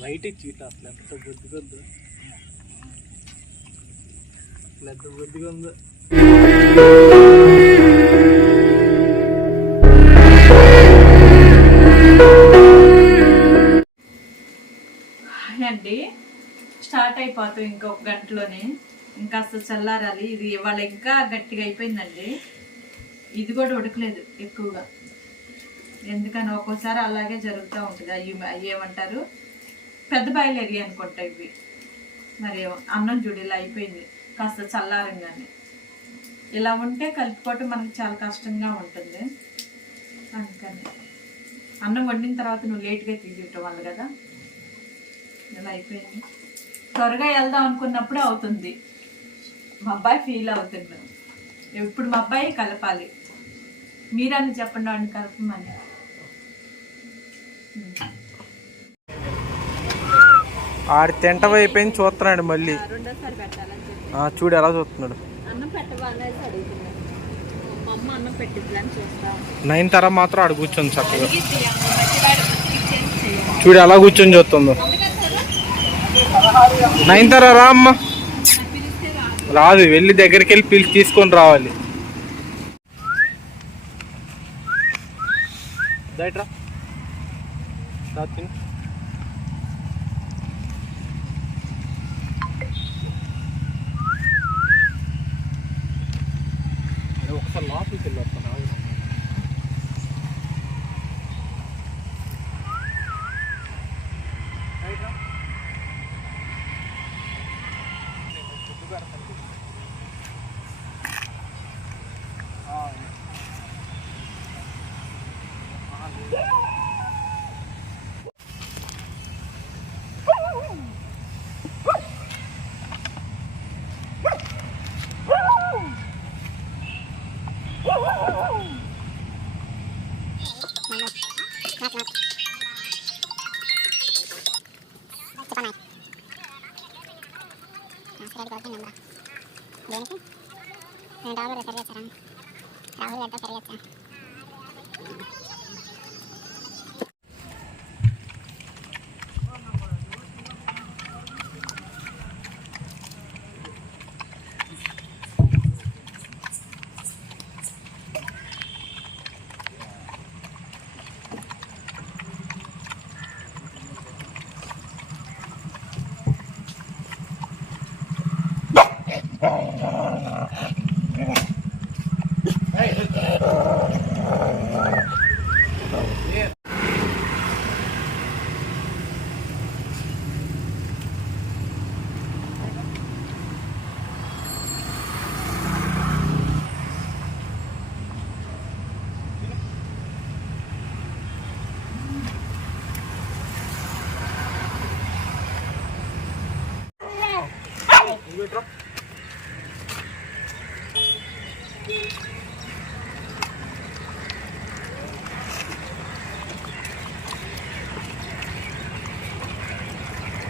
White చీట అసలు ఎంత బొద్దుగా ఉందో అసలు ఎంత బొద్దుగా ఉందో అండి. స్టార్ట్ అయిపోతాం ఇంకా ఒక గంటలోనే. ఇంకా అసలు చల్లారాలి. ఇది ఇవాళ ఇంకా గట్టిగా అయిపోయిందండి. ఇది కూడా ఉడకలేదు ఎక్కువగా. ఎందుకని ఒక్కోసారి అలాగే జరుగుతూ ఉంటుంది. అవి ఏమంటారు పెద్ద బయలేరి అనుకుంటా ఇవి. మరి అన్నం చూడు ఇలా అయిపోయింది. కాస్త చల్లారంగానే. ఇలా ఉంటే కలుపుకోవటం మనకి చాలా కష్టంగా ఉంటుంది. అందుకని. అన్నం వండిన తర్వాత నువ్వు లేట్గా తీసేయటం వల్ల కదా. ఇలా అయిపోయింది. త్వరగా వెళ్దాం అనుకున్నప్పుడు అవుతుంది. మా అబ్బాయి ఫీల్ అవుతుంది ఇప్పుడు మా అబ్బాయి కలపాలి. మీరని చెప్పండి వాడిని కలపమని. ఆడి తింటవ అయిపోయింది చూస్తున్నాడు మళ్ళీ. చూడు ఎలా చూస్తున్నాడు నైన్ తర మాత్రం ఆడు కూర్చొని చక్కగా. చూడు ఎలా కూర్చొని చూస్తుందో. నైన్ తర రా అమ్మ. రాదు. వెళ్ళి దగ్గరికి వెళ్ళి పిలిచి తీసుకొని రావాలి. బయట రా తిను. అరే ఒకసారి లోపలికి దేనికి? నేను రాహుల్ రిఫర్ రాహుల్ గారితో సరి చేస్తా నువ్వు ఇటు రా.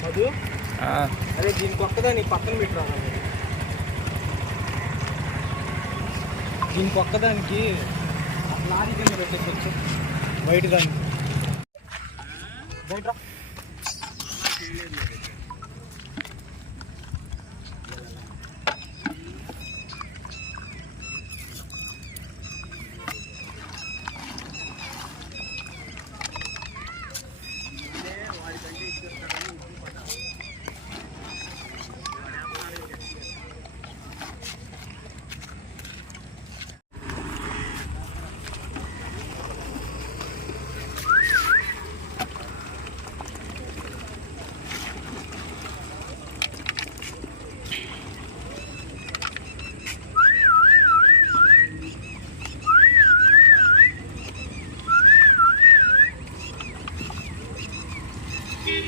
మధు అదే దీనికి ఒక్కదా నీ పక్కన పెట్టరా దీనికి ఒక్కదానికి లారీ కింద పెట్టేసి బయట దానికి. బయట రా.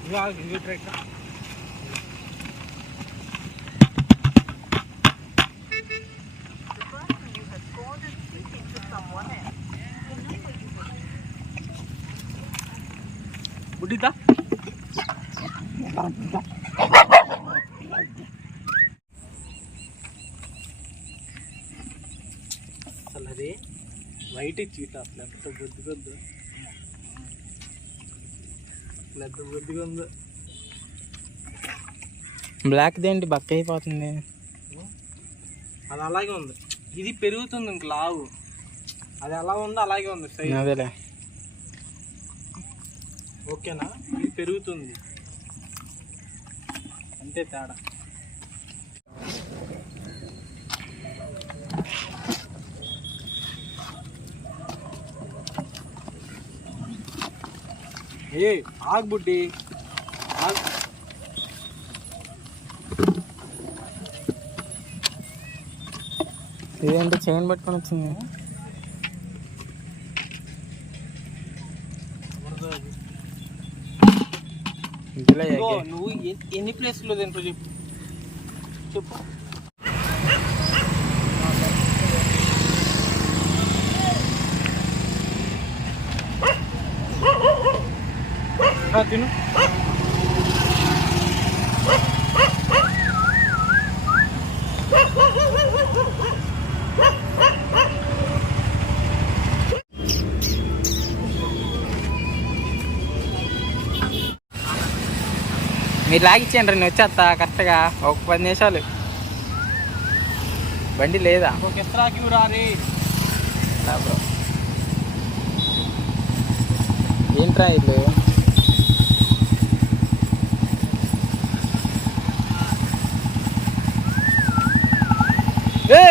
ఇదిగో ఆగు, ఇదిగో ఇటు రా, ఇటు రా. బుడ్డిదా అసలు అది వైట్ చీట అసలు ఎంత బొద్దుగొద్దు అసలు ఎంత బుద్ధిగా ఉందో బ్లాక్ దేంటి బక్క అయిపోతుంది. అది అలాగే ఉంది. ఇది పెరుగుతుంది ఇంక లావు. అది ఎలా ఉందో అలాగే ఉంది సైజ్ అదేలే. ఓకేనా? ఇది పెరుగుతుంది. అంతే తేడా. ఏ ఆగు బుడ్డి. ఆగు. ఇదేంటి చైన్ పట్టుకొని వచ్చింది. నువ్వు ఎన్ని ప్లేస్లో తింటావు చెప్పు. చెప్పు. తిను మీరు లాగిచ్చేయండి నేను వచ్చేస్తా కరెక్ట్గా. ఒక పది నిమిషాలు. బండి లేదా. ఏంట్రా ఇల్లు ఏ!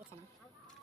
이 렇.